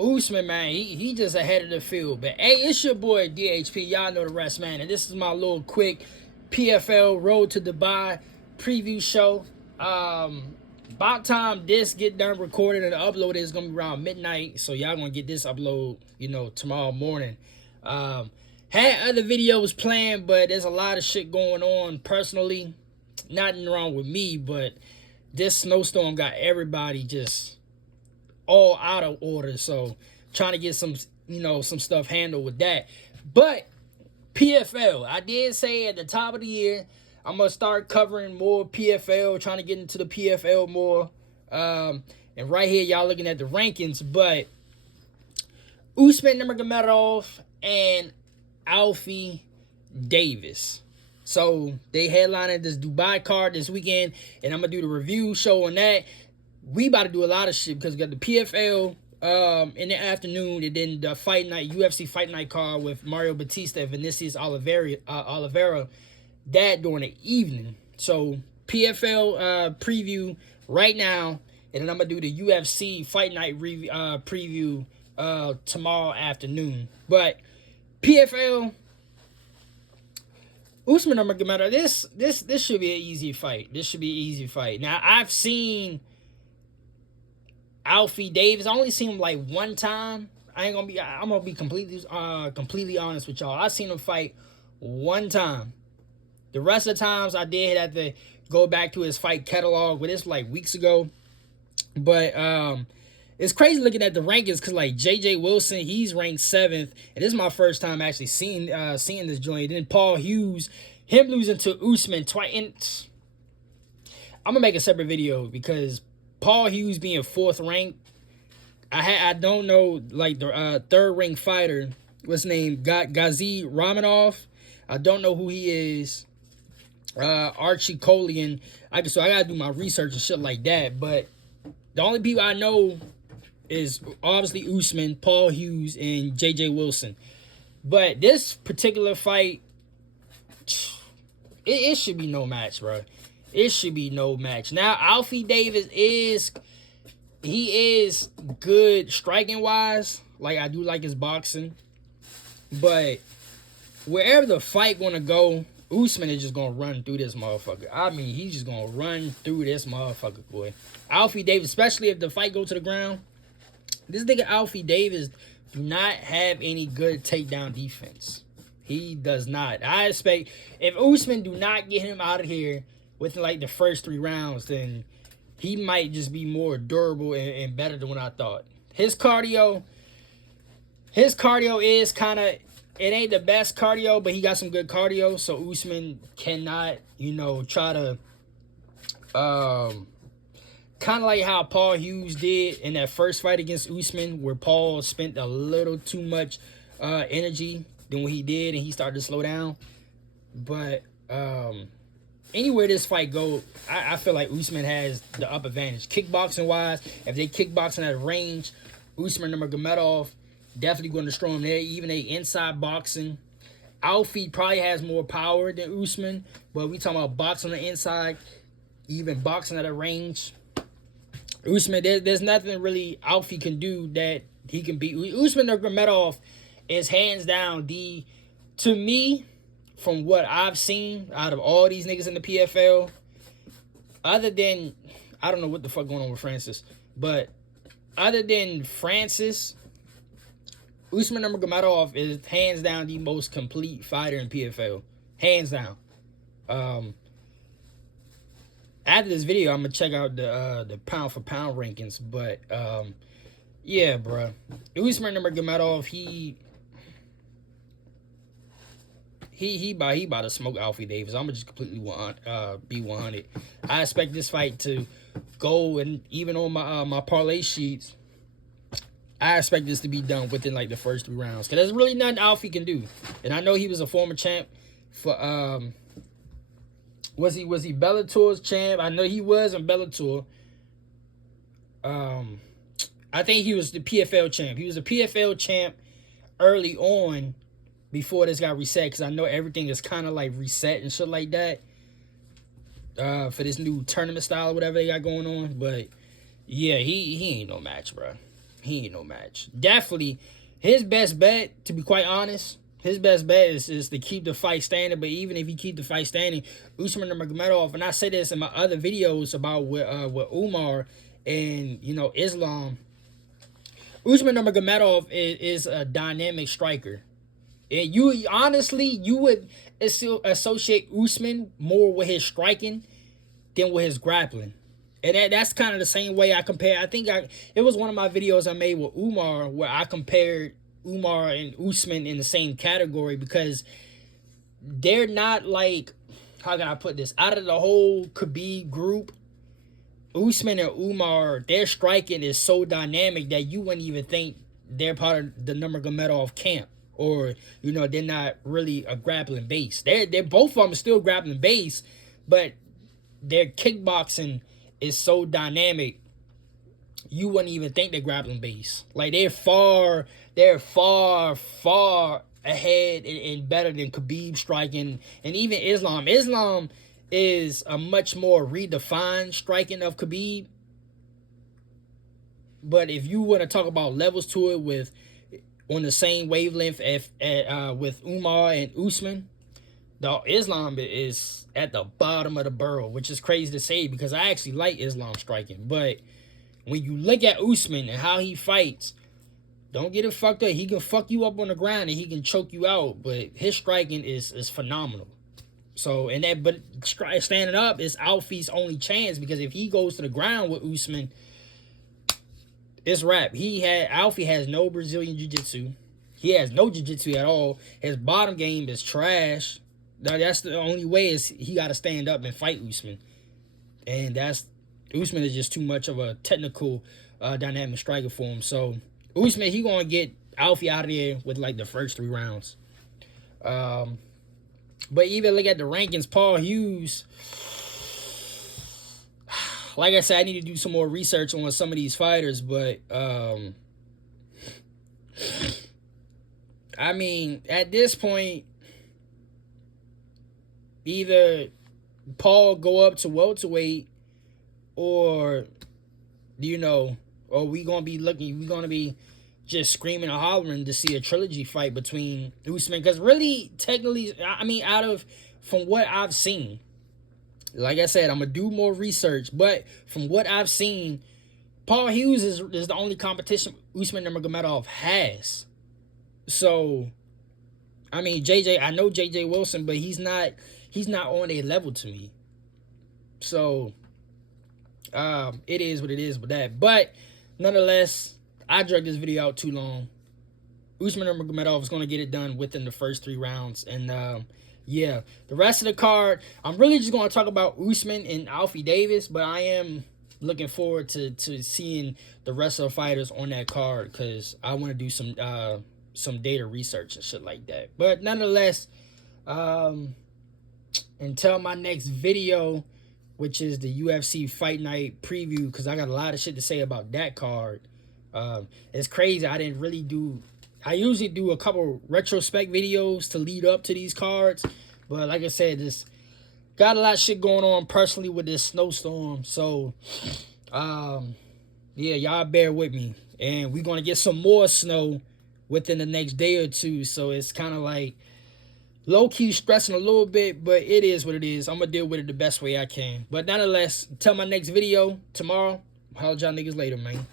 Usman, man, he just ahead of the field. But hey, it's your boy DHP. Y'all know the rest, man. And this is my little quick PFL Road to Dubai preview show. About time this get done recorded and uploaded is gonna be around midnight. So y'all gonna get this upload, tomorrow morning. Had other videos planned, but there's a lot of shit going on personally. Nothing wrong with me, but this snowstorm got everybody just all out of order. So trying to get some stuff handled with that. But PFL, I did say at the top of the year, I'm going to start covering more PFL, trying to get into the PFL more. And right here, y'all looking at the rankings. But Usman Nurmagomedov and Alfie Davis. So they headlining this Dubai card this weekend, and I'm going to do the review show on that. We about to do a lot of shit because we got the PFL in the afternoon, and then the fight night, UFC fight night card with Mario Batista and Vinicius Oliveira, that during the evening. So PFL preview right now, and then I'm going to do the UFC fight night preview tomorrow afternoon. But PFL, Usman Nurmagomedov, this should be an easy fight. This should be an easy fight. Now, I've seen Alfie Davis. I only seen him like one time. I'm gonna be completely honest with y'all. I seen him fight one time. The rest of the times I did have to go back to his fight catalog, but it's like weeks ago. But it's crazy looking at the rankings because like JJ Wilson, he's ranked 7th, and this is my first time actually seeing this joint. And then Paul Hughes, him losing to Usman twice. And I'm gonna make a separate video because Paul Hughes being 4th ranked, I don't know, like the third ranked fighter, what's his name, Ghazi Ramanov. I don't know who he is. Archie Colian. So I gotta do my research and shit like that. But the only people I know is obviously Usman, Paul Hughes, and JJ Wilson. But this particular fight, it should be no match, bro. It should be no match. Now, Alfie Davis is good striking wise. Like, I do like his boxing. But wherever the fight gonna go, Usman is just gonna run through this motherfucker. I mean, he's just gonna run through this motherfucker, boy. Alfie Davis, especially if the fight go to the ground. This nigga Alfie Davis do not have any good takedown defense. He does not. I expect if Usman do not get him out of here within like the first 3 rounds, then he might just be more durable and better than what I thought. His cardio is kind of, it ain't the best cardio, but he got some good cardio. So Usman cannot, try to, kind of like how Paul Hughes did in that first fight against Usman, where Paul spent a little too much energy than what he did, and he started to slow down. But anywhere this fight go, I feel like Usman has the up advantage. Kickboxing wise, if they kickboxing at range, Usman Nurmagomedov definitely going to destroy him there. Even they inside boxing, Alfie probably has more power than Usman, but we talking about boxing on the inside, even boxing at a range. Usman, there's nothing really Alfie can do that he can beat. Usman Nurmagomedov is hands down to me, from what I've seen out of all these niggas in the PFL, other than, I don't know what the fuck going on with Francis, but other than Francis, Usman Nurmagomedov is hands down the most complete fighter in PFL. Hands down. After this video, I'm going to check out the pound for pound rankings, but yeah, bro. Usman Nurmagomedov, he about to smoke Alfie Davis. I'm gonna just completely be 100. I expect this fight to go, and even on my parlay sheets, I expect this to be done within like the first 3 rounds. Cause there's really nothing Alfie can do. And I know he was a former champ for was he Bellator's champ? I know he was in Bellator. I think he was the PFL champ. He was a PFL champ early on, before this got reset, because I know everything is kind of like reset and shit like that for this new tournament style or whatever they got going on. But yeah, he ain't no match, bro. he ain't no match. Definitely, his best bet, to be quite honest, his best bet is to keep the fight standing. But even if he keep the fight standing, Usman Nurmagomedov, and I say this in my other videos about with Umar and, you know, Islam, Usman Nurmagomedov is a dynamic striker. And you honestly, you would associate Usman more with his striking than with his grappling. And that's kind of the same way I compare. I think it was one of my videos I made with Umar where I compared Umar and Usman in the same category, because they're not like, how can I put this? Out of the whole Khabib group, Usman and Umar, their striking is so dynamic that you wouldn't even think they're part of the Nurmagomedov camp, or, you know, they're not really a grappling base. They're both of them still grappling base, but their kickboxing is so dynamic you wouldn't even think they're grappling base. Like, they're far ahead and better than Khabib striking, and even Islam. Islam is a much more redefined striking of Khabib. But if you want to talk about levels to it with on the same wavelength with Umar and Usman, the Islam is at the bottom of the barrel, which is crazy to say because I actually like Islam striking. But when you look at Usman and how he fights, don't get it fucked up. He can fuck you up on the ground and he can choke you out, but his striking is phenomenal. So, but standing up is Alfie's only chance, because if he goes to the ground with Usman, it's rap. Alfie has no Brazilian jiu-jitsu. He has no jiu-jitsu at all. His bottom game is trash. That's the only way, is he got to stand up and fight Usman. And Usman is just too much of a technical, dynamic striker for him. So, Usman, he going to get Alfie out of there with, like, the first 3 rounds. But even look at the rankings, Paul Hughes, like I said, I need to do some more research on some of these fighters, but I mean, at this point, either Paul go up to welterweight, or, you know, or we're going to be just screaming and hollering to see a trilogy fight between Usman. Because really, technically, I mean, from what I've seen, like I said, I'm going to do more research, but from what I've seen, Paul Hughes is the only competition Usman Nurmagomedov has. So, I mean, I know JJ Wilson, but he's not on a level to me. So, it is what it is with that. But, nonetheless, I dragged this video out too long. Usman Nurmagomedov is going to get it done within the first 3 rounds. And, yeah, the rest of the card, I'm really just going to talk about Usman and Alfie Davis, but I am looking forward to seeing the rest of the fighters on that card, because I want to do some data research and shit like that. But nonetheless, until my next video, which is the UFC Fight Night preview, because I got a lot of shit to say about that card. It's crazy. I usually do a couple retrospect videos to lead up to these cards, but like I said, just got a lot of shit going on personally with this snowstorm. So, yeah, y'all bear with me, and we're gonna get some more snow within the next day or two. So it's kind of like low-key stressing a little bit, but it is what it is. I'm gonna deal with it the best way I can. But nonetheless, until my next video tomorrow, holla at y'all niggas later, man.